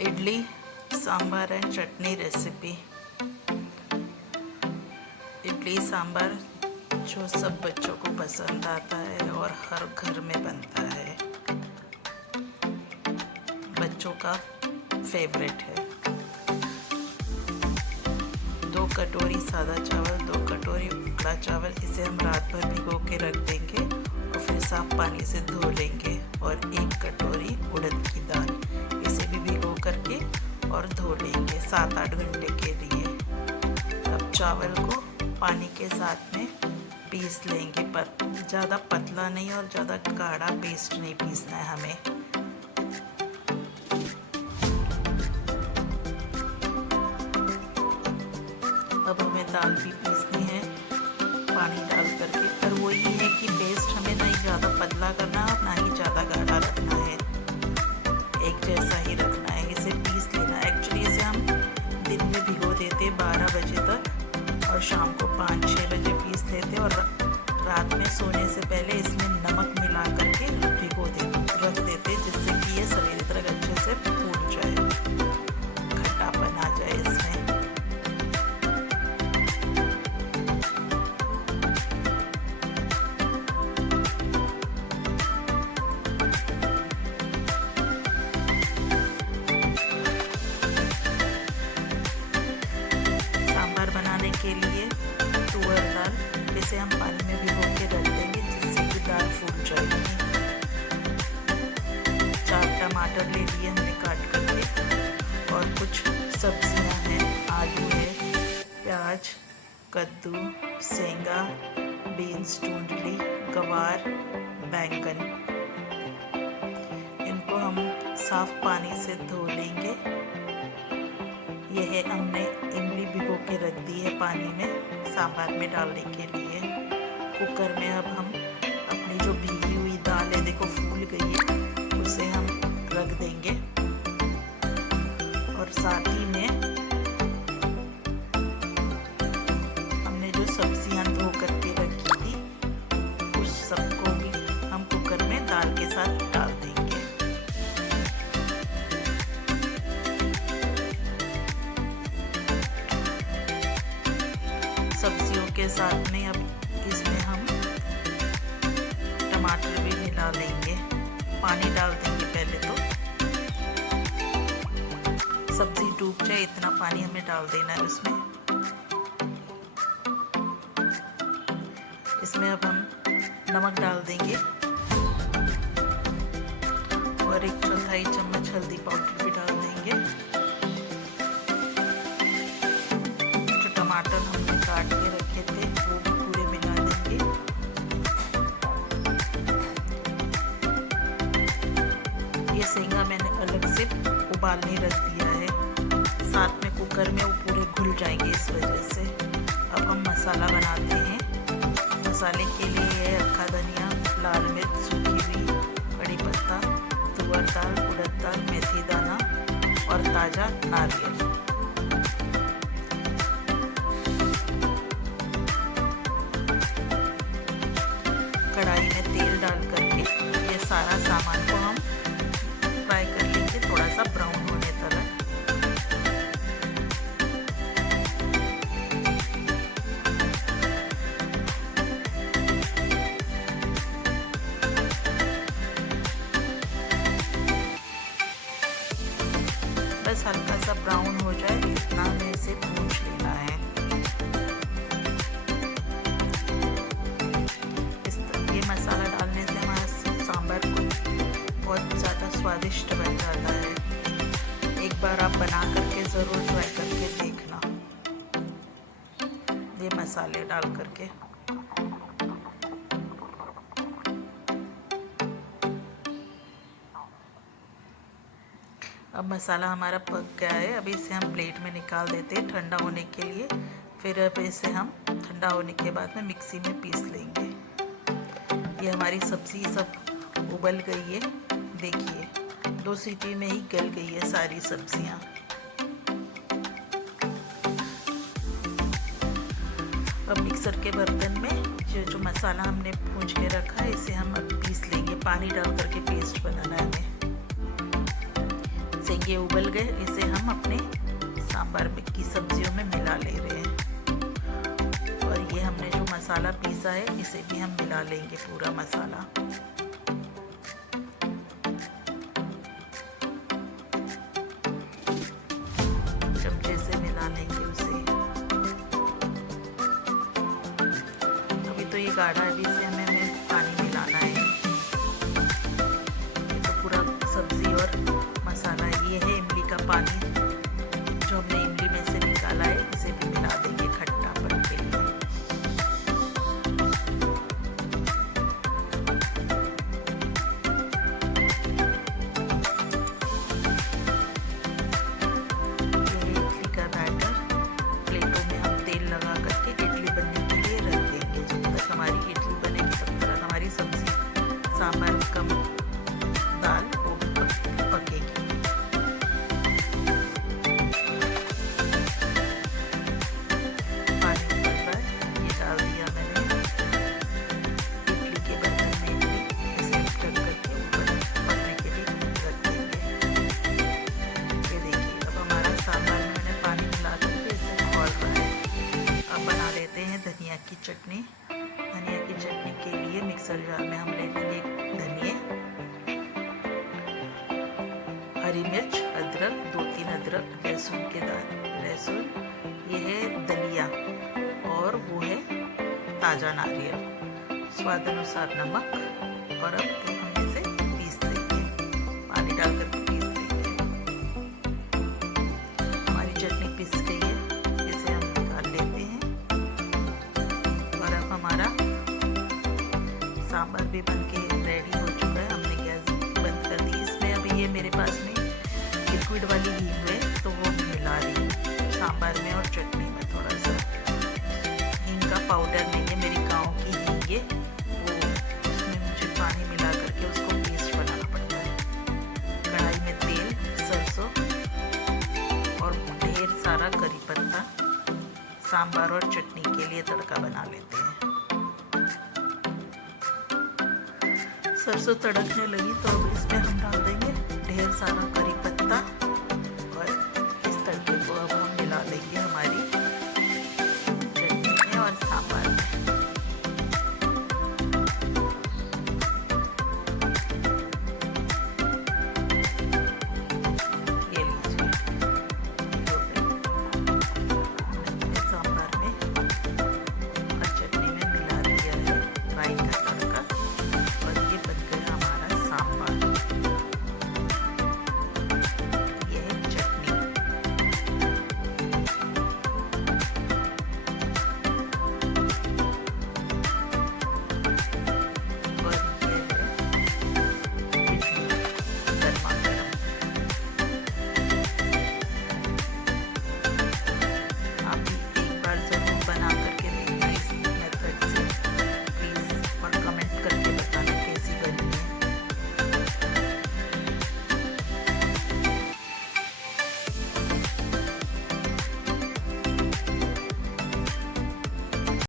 Idli sambar and chutney recipe. Idli sambar जो सब बच्चों को पसंद आता है और हर घर में बनता है, बच्चों का फेवरेट है। 2 कटोरी सादा चावल, 2 कटोरी उबला चावल, इसे हम रात भर भिगो के रख देंगे और फिर साफ पानी से धो लेंगे। और 1 कटोरी उड़द की दाल, इसे भी भिगो करके और धो लेंगे 7-8 घंटे के लिए। अब चावल को पानी के साथ में पीस लेंगे, पर ज़्यादा पतला नहीं और ज़्यादा गाढ़ा पेस्ट नहीं पीसना है हमें। अब हमें दाल भी पीसनी है पानी डाल करके, पर वही है कि पेस्ट हमें नहीं ज़्यादा पतला करना और ना ही ज़्यादा गाढ़ा रखना है, एक जैसा ही रखना है। इसे पीस लेना। एक्चुअली इसे हम दिन में भिगो देते 12 बजे तक और शाम को 5-6 बजे पीस लेते और रात में सोने से पहले इसमें नमक मिला करके भिगो रख देते, जिससे कि ये सवेरे तक अच्छे से फूट जाए, खट्टापन आ जाए इसमें। के लिए तुअर दाल, इसे हम पानी में भिगो के रख देंगे, जिससे कि दाल फूट जाएगी। 4 टमाटर ले लिए हमने काट करके और कुछ सब्जियां हैं, आलू है, प्याज, कद्दू, सेंगा, बीन्स, टूंडली, गवार, बैंगन। इनको हम साफ पानी से धो लेंगे। यह हमने इमली भिगो के रख दी है पानी में सांभर में डालने के लिए। कुकर में अब हम अपनी जो भीगी हुई दाल है, देखो फूल गई है, उसे हम रख देंगे और साथ ही में हमने जो सब्जियां धो करके रखी थी उस सबको भी हम कुकर में दाल के साथ डाल देंगे। सब्जियों के साथ में अब इसमें हम टमाटर भी मिला लेंगे, पानी डाल देंगे पहले तो। सब्जी डूब जाए इतना पानी हमें डाल देना है उसमें। इसमें अब हम नमक डाल देंगे और 1/4 चम्मच हल्दी पाउडर भी डाल देंगे। टमाटर हमने काट के रखे थे वो भी पूरे मिला देंगे। ये सेंगा मैंने अलग से उबालने रख दिया है, साथ में कुकर में वो पूरे घुल जाएंगे इस वजह से। अब हम मसाला बनाते हैं। मसाले के लिए है अक्खा धनिया, लाल मिर्च, सूखी हुई कड़ी पत्ता, तुअर दाल, उड़द दाल, मेथी दाना और ताज़ा नारियल। कढ़ाई में तेल डाल करके ये सारा सामान को हम फ्राई कर लेंगे, थोड़ा सा ब्राउन होने तक। बस हल्का सा ब्राउन हो जाए इतना हमें इसे भून लेना है। ये मसाला डालने से हमारा सांभर बहुत ज़्यादा स्वादिष्ट बन जाता है। एक बार आप बना करके ज़रूर ट्राई करके देखना, ये मसाले डाल करके। अब मसाला हमारा पक गया है, अभी इसे हम प्लेट में निकाल देते हैं ठंडा होने के लिए। फिर अब इसे हम ठंडा होने के बाद में मिक्सी में पीस लेंगे। ये हमारी सब्ज़ी सब उबल गई है, देखिए 2 सीटी में ही गल गई है सारी सब्जियां। अब मिक्सर के बर्तन में जो मसाला हमने भून के रखा है इसे हम अब पीस लेंगे। पानी डाल करके पेस्ट बनाना है हमें। जैसे ये उबल गए, इसे हम अपने सांभर की सब्जियों में मिला ले रहे हैं। और ये हमने जो मसाला पीसा है इसे भी हम मिला लेंगे, पूरा मसाला। चमचे से मिला लेंगे उसे। अभी तो ये गाढ़ा है, अभी से हमें पानी मिलाना है। ये तो पूरा सब्जी और मसाला, ये है इमली का पानी जो हमने इमली में से निकाला है, इसे भी मिला देंगे खट्टापन के लिए। ये इडली का बैटर प्लेटों में हम तेल लगा करके इडली बनने के लिए रख देंगे। जब तक हमारी इडली बनेगी तब तक हमारी सब्जी, सांभर, कम दाल वो पकेगी। पानी उबल रहा है, ये डाल दिया मैंने इडली के बर्तन में। इसे ढक करके ऊपर पकने के लिए रख देंगे। ये देखिए अब हमारा सांभर में मैंने पानी मिला करके इसे खोल रहा है। अब बना लेते हैं धनिया की चटनी। धनिया की चटनी के लिए मिक्सर जार में हम ले लेंगे धनिया, हरी मिर्च, अदरक, 2-3 अदरक, लहसुन के दाने, लहसुन, ये है दलिया और वो है ताज़ा नारियल, स्वाद अनुसार नमक। और अब हम इसे पीस देंगे, पानी डालकर पीस देंगे। हमारी चटनी पीस गई है, इसे हम निकाल लेते हैं। और अब हमारा सांभर भी बनके रेडी हो चुका है। हमने गैस बंद कर दी। इसमें अभी ये मेरे पास में लिक्विड वाली हींग है, तो वो मिला रही हूँ सांभर में और चटनी में। थोड़ा सा हींग का पाउडर नहीं है, मेरी गाँव की हींग है, वो उसमें मुझे पानी मिला करके उसको पेस्ट बनाना पड़ता है। कढ़ाई में तेल, सरसों और ढेर सारा करी पत्ता, सांभर और चटनी के लिए तड़का बना लेते हैं। सरसों तड़कने लगी तो अब इसमें हम डाल देंगे